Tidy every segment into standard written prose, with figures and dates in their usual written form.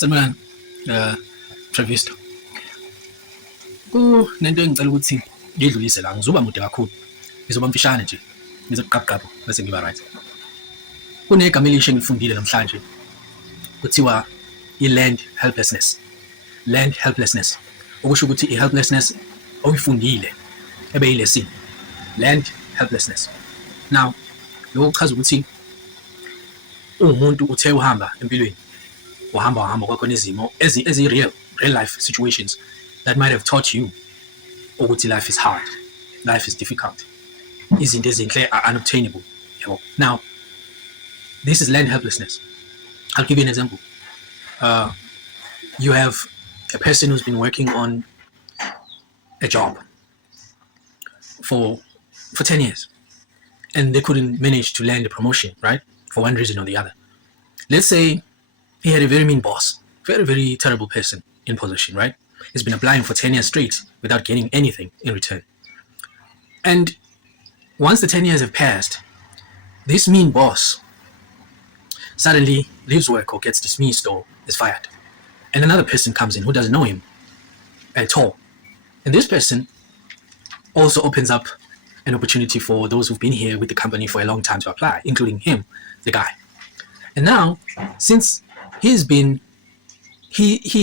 Sanibonani, Travisto. Nento engicela ukuthi ngidlulise la, ngizoba mude kakhulu. Ngizoba mfishane nje. Ngizoqaqapha bese ngiba right. Kunegama elisha engilifundile namhlanje. Kuthiwa i-learned helplessness. Learned helplessness. Okusho ukuthi i-helplessness oyifundile ebe yilesini. Learned helplessness. Now, lokho kuchaza ukuthi umuntu uthe uhamba empilweni. Wahamba kwakhona izimo ezi-real life situations that might have taught you ukuthi life is hard, life is difficult, izinto ezinhle are unobtainable. Now, this is learned helplessness. I'll give you an example. You have a person who's been working on a job for 10 years and they couldn't manage to land a promotion, right? For one reason or the other. Let's say he had a very mean boss, very, very terrible person in position, right? He's been applying for 10 years straight without getting anything in return. And once the 10 years have passed, this mean boss suddenly leaves work or gets dismissed or is fired. And another person comes in who doesn't know him at all. And this person also opens up an opportunity for those who've been here with the company for a long time to apply, including him, the guy. And now, since he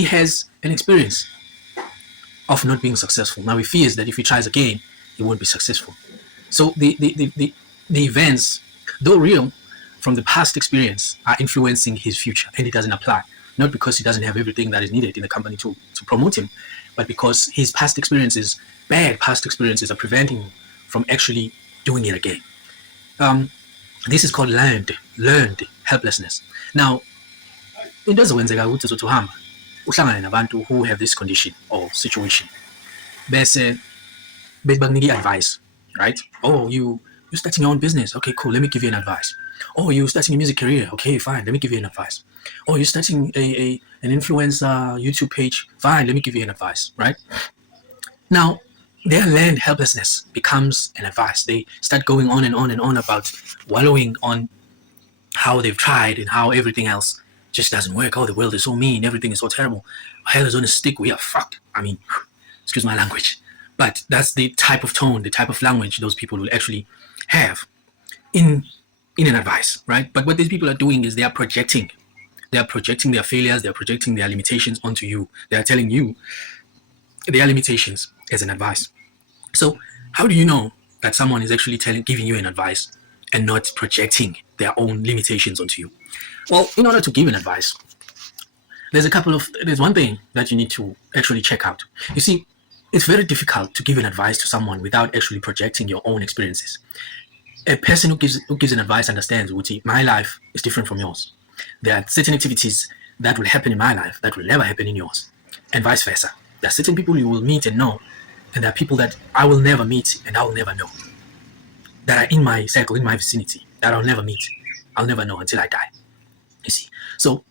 has an experience of not being successful. Now he fears that if he tries again, he won't be successful. So the events, though real, from the past experience are influencing his future, and it doesn't apply. Not because he doesn't have everything that is needed in the company to promote him, but because his past experiences, bad past experiences, are preventing him from actually doing it again. This is called learned helplessness. Now, into ezokwenzeka ukuthi uzohamba uhlangane nabantu who have this condition or situation. Bese bakunike advice, right? Oh, you're starting your own business. Okay, cool. Let me give you an advice. Oh, you're starting a music career. Okay, fine. Let me give you an advice. Oh, you're starting an influencer YouTube page. Fine. Let me give you an advice, right? Now, their learned helplessness becomes an advice. They start going on and on and on about wallowing on how they've tried and how everything else just doesn't work. Oh, the world is so mean. Everything is so terrible. Hell is on a stick. We are fucked. I mean, excuse my language. But that's the type of tone, the type of language those people will actually have in an advice, right? But what these people are doing is they are projecting their failures, they are projecting their limitations onto you. They are telling you their limitations as an advice. So how do you know that someone is actually giving you an advice and not projecting their own limitations onto you? Well, in order to give an advice, there's one thing that you need to actually check out. You see, it's very difficult to give an advice to someone without actually projecting your own experiences. A person who gives an advice understands, Uti, my life is different from yours. There are certain activities that will happen in my life that will never happen in yours, and vice versa. There are certain people you will meet and know, and there are people that I will never meet and I will never know, that are in my circle, in my vicinity, that I'll never meet. I'll never know until I die. You see, so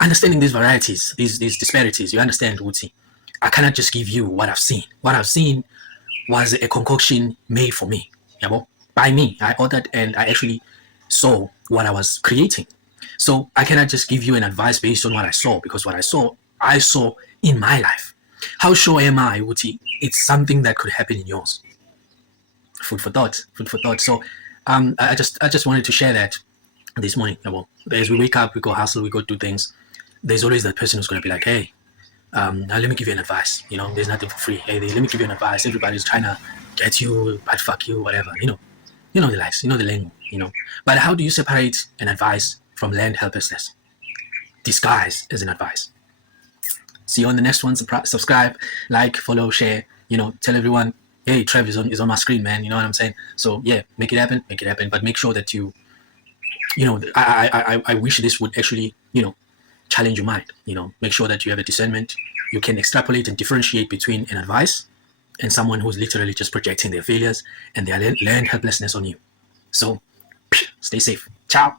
understanding these varieties, these disparities, you understand, Uti, I cannot just give you what I've seen. What I've seen was a concoction made for me, by me. I ordered and I actually saw what I was creating. So I cannot just give you an advice based on what I saw, because what I saw in my life. How sure am I, Uti, it's something that could happen in yours? Food for thought. So I just wanted to share that this morning. As we wake up, we go hustle, we go do things. There's always that person who's going to be like, hey, now let me give you an advice. There's nothing for free. Hey, let me give you an advice. Everybody's trying to get you, but fuck you, whatever. You know the lives, you know the lingo, But how do you separate an advice from learned helplessness? Disguise as an advice. See you on the next one. Subscribe, like, follow, share. Tell everyone, hey, Trev is on my screen, man. You know what I'm saying? So yeah, make it happen. But make sure that I wish this would actually, challenge your mind. Make sure that you have a discernment. You can extrapolate and differentiate between an advice and someone who's literally just projecting their failures and their learned helplessness on you. So stay safe. Ciao.